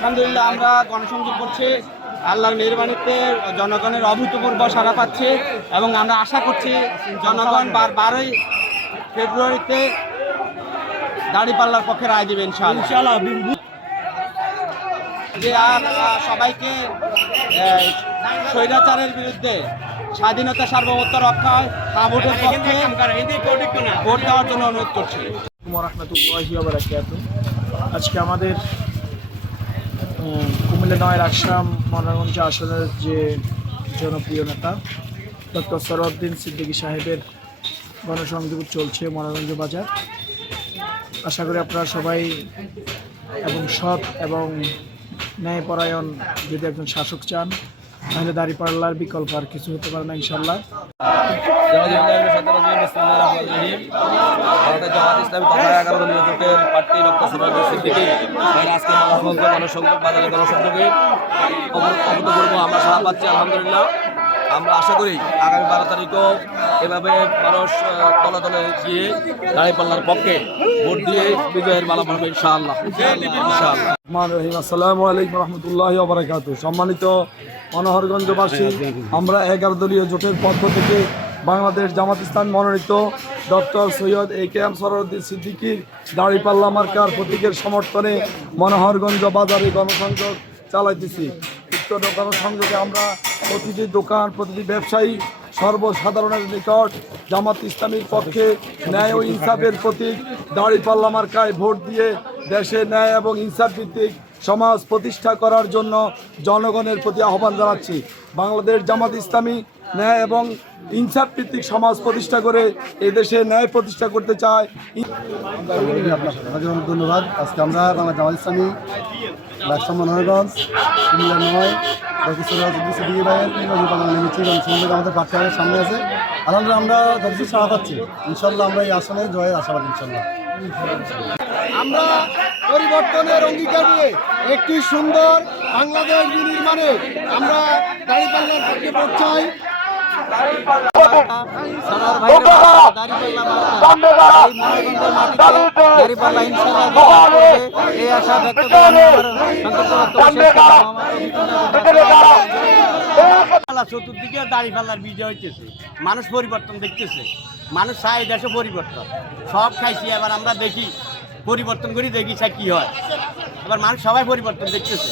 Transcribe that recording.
আলহামদুলিল্লাহ আমরা গণসংযোগ করছি, আল্লাহর মেহরবানিতে জনগণের অভূতপূর্ব সাড়া পাচ্ছে এবং আমরা আশা করছি জনগণ 12ই ফেব্রুয়ারিতে দাঁড়িপাল্লার পক্ষে রায় দেবে ইনশাআল্লাহ। যে আর সবাইকে স্বৈরাচারের বিরুদ্ধে স্বাধীনতা সার্বভৌমত্ব রক্ষায় ভোটের পক্ষে ভোট দেওয়ার জন্য অনুরোধ করছি। রাহমাতুল্লাহি ওয়া বারাকাতুহু। আজকে আমাদের কুমিল্লা নয়ের আকসাম মনোরঞ্জ আসনের যে জনপ্রিয় নেতা ডক্টর সরওয়ারউদ্দিন সিদ্দিকী সাহেবের গণসংযোগ চলছে মনোরঞ্জ বাজার। আশা করি আপনারা সবাই এবং সৎ এবং ন্যায়পরায়ণ যদি একজন শাসক চান তাহলে দাঁড়িপাল্লার বিকল্প আর কিছু হতে পারে না ইনশাল্লাহ। আমরা সারা পাচ্ছি আলহামদুলিল্লাহ। আমরা আশা করি আগামী 12 তারিখও এভাবে মানুষ তলে তলে গিয়ে দাঁড়িপাল্লার পক্ষে ভোট দিয়ে বিজয়ের মালা পড়বে ইনশাআল্লাহ। আসসালামু আলাইকুম রহমতুল্লাহি ওয়া বারাকাতুহু। সম্মানিত মনোহরগঞ্জবাসী, আমরা 11 দলীয় জোটের পক্ষ থেকে বাংলাদেশ জামাত ইসলাম মনোনীত ডক্টর সৈয়দ এ.কে.এম. সরওয়ারউদ্দিন সিদ্দিকীর দাঁড়িপাল্লা মার্কার প্রতীকের সমর্থনে মনোহরগঞ্জ বাজারে গণসংযোগ চালাইতেছি। উক্ত গণসংযোগে আমরা প্রতিটি দোকান, প্রতিটি ব্যবসায়ী, সর্বসাধারণের নিকট জামাত ইসলামীর পক্ষে ন্যায় ও ইনসাফের প্রতীক দাঁড়িপাল্লা মার্কায় ভোট দিয়ে দেশে ন্যায় এবং ইনসাফ ভিত্তিক সমাজ প্রতিষ্ঠা করার জন্য জনগণের প্রতি আহ্বান জানাচ্ছি। বাংলাদেশ জামাত ইসলামী ন্যায় এবং ইনসাফ ভিত্তিক সমাজ প্রতিষ্ঠা করে এই দেশে ন্যায় প্রতিষ্ঠা করতে চায়। ধন্যবাদ। আজকে আমরা বাংলা জামাত ইসলামী আকসাম মনোহরগঞ্জ কুমিল্লা নয় সিদ্দিকী ভাইয়ের নেমেছি এবং সুন্দর আমাদের প্রার্থীর সামনে আছে। আলহামদুলিল্লাহ আমরা যথেষ্ট সাড়া পাচ্ছি। ইনশাল্লাহ আমরা এই আসনে জয়ের আশাবাদ ইনশাল্লাহ। আমরা পরিবর্তনের অঙ্গীকার নিয়ে একটি সুন্দর বাংলাদেশ নির্মাণে আমরা দাঁড়িপাল্লার পক্ষে ভোট চাই। চতুর্দিকে দাঁড়িপাল্লার বিজয় হইতেছে, মানুষ পরিবর্তন দেখতেছে, মানুষ চায় দেশে পরিবর্তন। সব খাইছি, এবার আমরা দেখি পরিবর্তন করি, দেখি কি হয়। এবার মানুষ সবাই পরিবর্তন দেখতেছে।